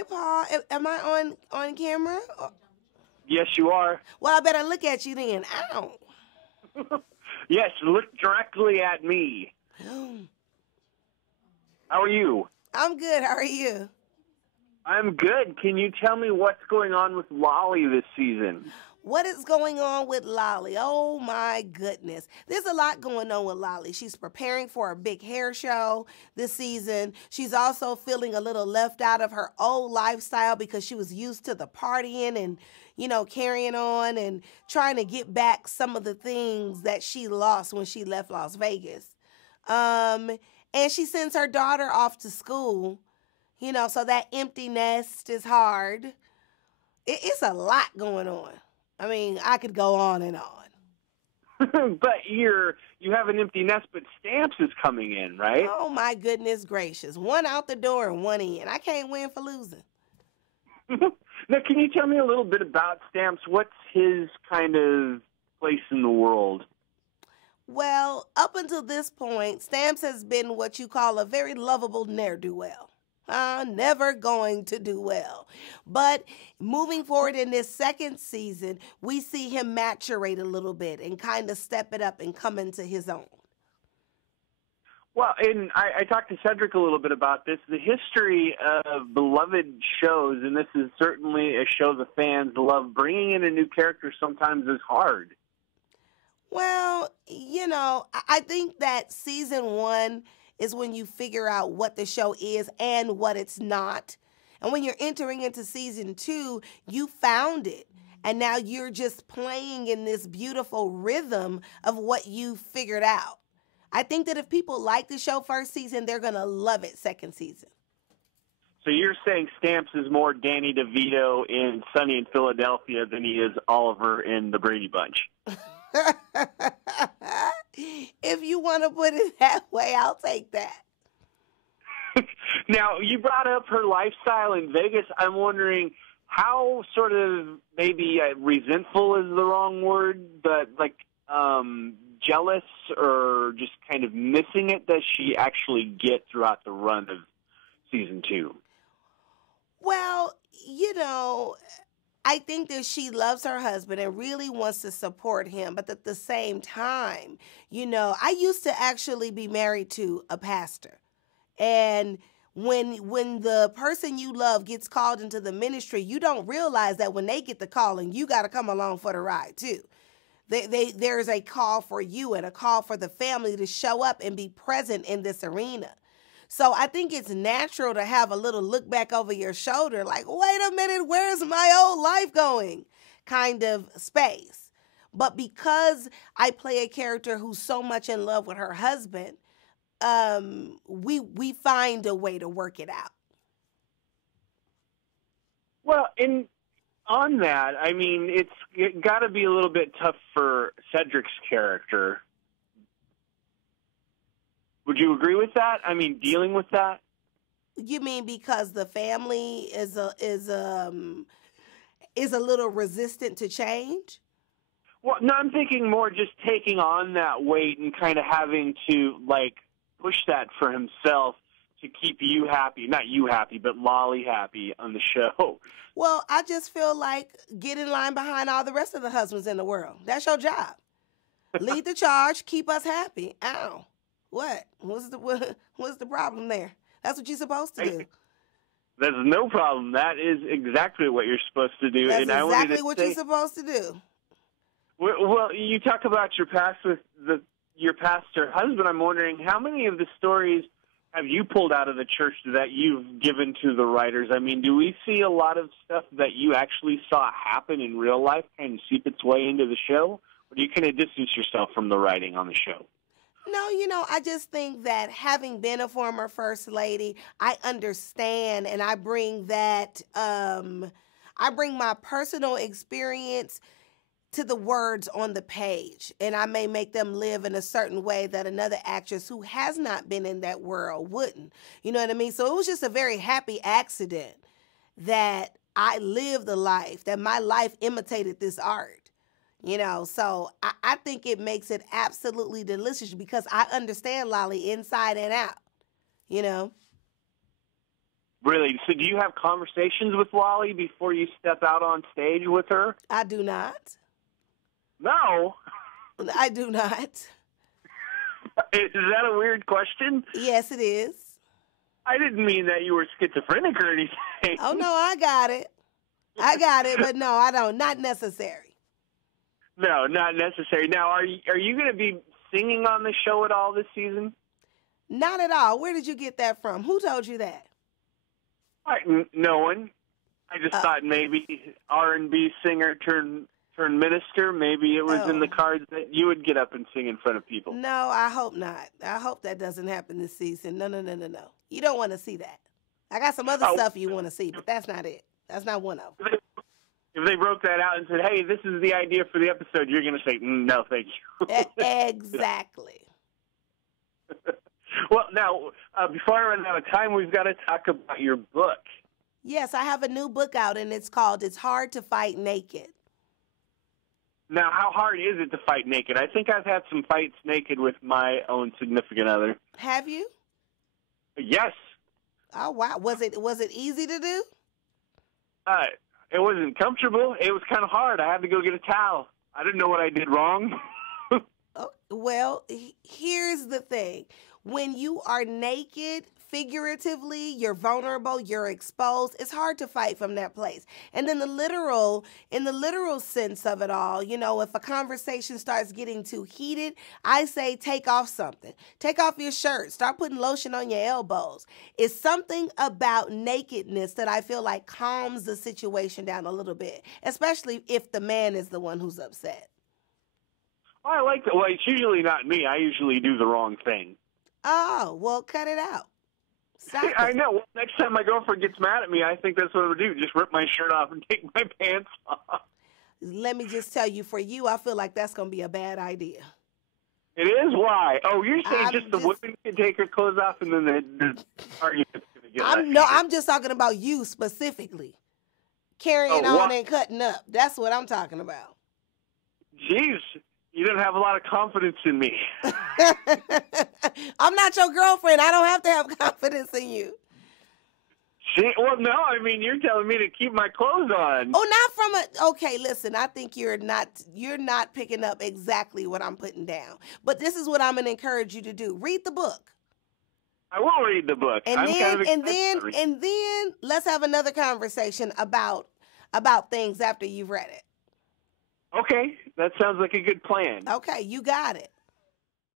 Hi, Paul. Am I on camera? Yes, you are. Well, I better look at you then. Ow. Yes, look directly at me. How are you? I'm good. How are you? I'm good. Can you tell me what's going on with Lolli this season? What is going on with Lolli? Oh my goodness. There's a lot going on with Lolli. She's preparing for a big hair show this season. She's also feeling a little left out of her old lifestyle because she was used to the partying and, carrying on and trying to get back some of the things that she lost when she left Las Vegas. And she sends her daughter off to school, so that empty nest is hard. It's a lot going on. I mean, I could go on and on. But you have an empty nest, but Stamps is coming in, right? Oh, my goodness gracious. One out the door and one in. I can't win for losing. Now, can you tell me a little bit about Stamps? What's his kind of place in the world? Well, up until this point, Stamps has been what you call a very lovable ne'er-do-well. Never going to do well. But moving forward in this second season, we see him maturate a little bit and kind of step it up and come into his own. Well, and I talked to Cedric a little bit about this. The history of beloved shows, and this is certainly a show the fans love, bringing in a new character sometimes is hard. Well, I think that season 1 is when you figure out what the show is and what it's not. And when you're entering into season 2, you found it. And now you're just playing in this beautiful rhythm of what you figured out. I think that if people like the show first season, they're going to love it second season. So you're saying Stamps is more Danny DeVito in Sunny in Philadelphia than he is Oliver in the Brady Bunch. If you want to put it that way, I'll take that. Now, you brought up her lifestyle in Vegas. I'm wondering how sort of maybe resentful is the wrong word, but like jealous or just kind of missing it does she actually get throughout the run of season 2? Well, I think that she loves her husband and really wants to support him. But at the same time, I used to actually be married to a pastor. And when the person you love gets called into the ministry, you don't realize that when they get the calling, you got to come along for the ride too. There's a call for you and a call for the family to show up and be present in this arena. So I think it's natural to have a little look back over your shoulder like, wait a minute, where's my old life going? Kind of space. But because I play a character who's so much in love with her husband, we find a way to work it out. Well, on that, I mean, it got to be a little bit tough for Cedric's character. Would you agree with that? I mean, dealing with that? You mean because the family is a little resistant to change? Well, no, I'm thinking more just taking on that weight and kind of having to push that for himself to keep you happy. Not you happy, but Lolli happy on the show. Well, I just feel like get in line behind all the rest of the husbands in the world. That's your job. Lead the charge, keep us happy. Ow. What? What's the problem there? That's what you're supposed to do. There's no problem. That is exactly what you're supposed to do. That's and exactly what you're supposed to do. Well, you talk about your past with your pastor husband. I'm wondering how many of the stories have you pulled out of the church that you've given to the writers? I mean, do we see a lot of stuff that you actually saw happen in real life kind of seep its way into the show? Or do you kind of distance yourself from the writing on the show? No, I just think that having been a former first lady, I understand and I bring that, I bring my personal experience to the words on the page, and I may make them live in a certain way that another actress who has not been in that world wouldn't. You know what I mean? So it was just a very happy accident that I lived the life, that my life imitated this art. So I think it makes it absolutely delicious because I understand Lolli inside and out, Really? So do you have conversations with Lolli before you step out on stage with her? I do not. No. I do not. Is that a weird question? Yes, it is. I didn't mean that you were schizophrenic or anything. Oh, no, I got it. But no, I don't. Not necessary. No, not necessary. Now, are you going to be singing on the show at all this season? Not at all. Where did you get that from? Who told you that? No one. I just thought maybe R&B singer turned minister. Maybe it was in the cards that you would get up and sing in front of people. No, I hope not. I hope that doesn't happen this season. No. You don't want to see that. I got some other stuff you want to see, but that's not it. That's not one of them. If they broke that out and said, hey, this is the idea for the episode, you're going to say, no, thank you. Exactly. Well, now, before I run out of time, we've got to talk about your book. Yes, I have a new book out, and it's called It's Hard to Fight Naked. Now, how hard is it to fight naked? I think I've had some fights naked with my own significant other. Have you? Yes. Oh, wow. Was it easy to do? It wasn't comfortable. It was kind of hard. I had to go get a towel. I didn't know what I did wrong. Well, here's the thing. When you are naked, figuratively, you're vulnerable, you're exposed. It's hard to fight from that place. And then in the literal sense of it all, if a conversation starts getting too heated, I say take off something. Take off your shirt. Start putting lotion on your elbows. It's something about nakedness that I feel like calms the situation down a little bit, especially if the man is the one who's upset. Oh, I like that. Well, it's usually not me. I usually do the wrong thing. Oh, well, cut it out. Stop it. I know. Well, next time my girlfriend gets mad at me, I think that's what I would do. Just rip my shirt off and take my pants off. Let me just tell you, for you, I feel like that's going to be a bad idea. It is? Why? Oh, you're saying just the women can take her clothes off and then the argument's going to get No, I'm just talking about you specifically. Carrying on and cutting up. That's what I'm talking about. Jeez. You don't have a lot of confidence in me. I'm not your girlfriend. I don't have to have confidence in you. Well, no, I mean, you're telling me to keep my clothes on. Oh, okay, listen, I think you're not picking up exactly what I'm putting down. But this is what I'm going to encourage you to do. Read the book. I will read the book. And then let's have another conversation about things after you've read it. Okay, that sounds like a good plan. Okay, you got it.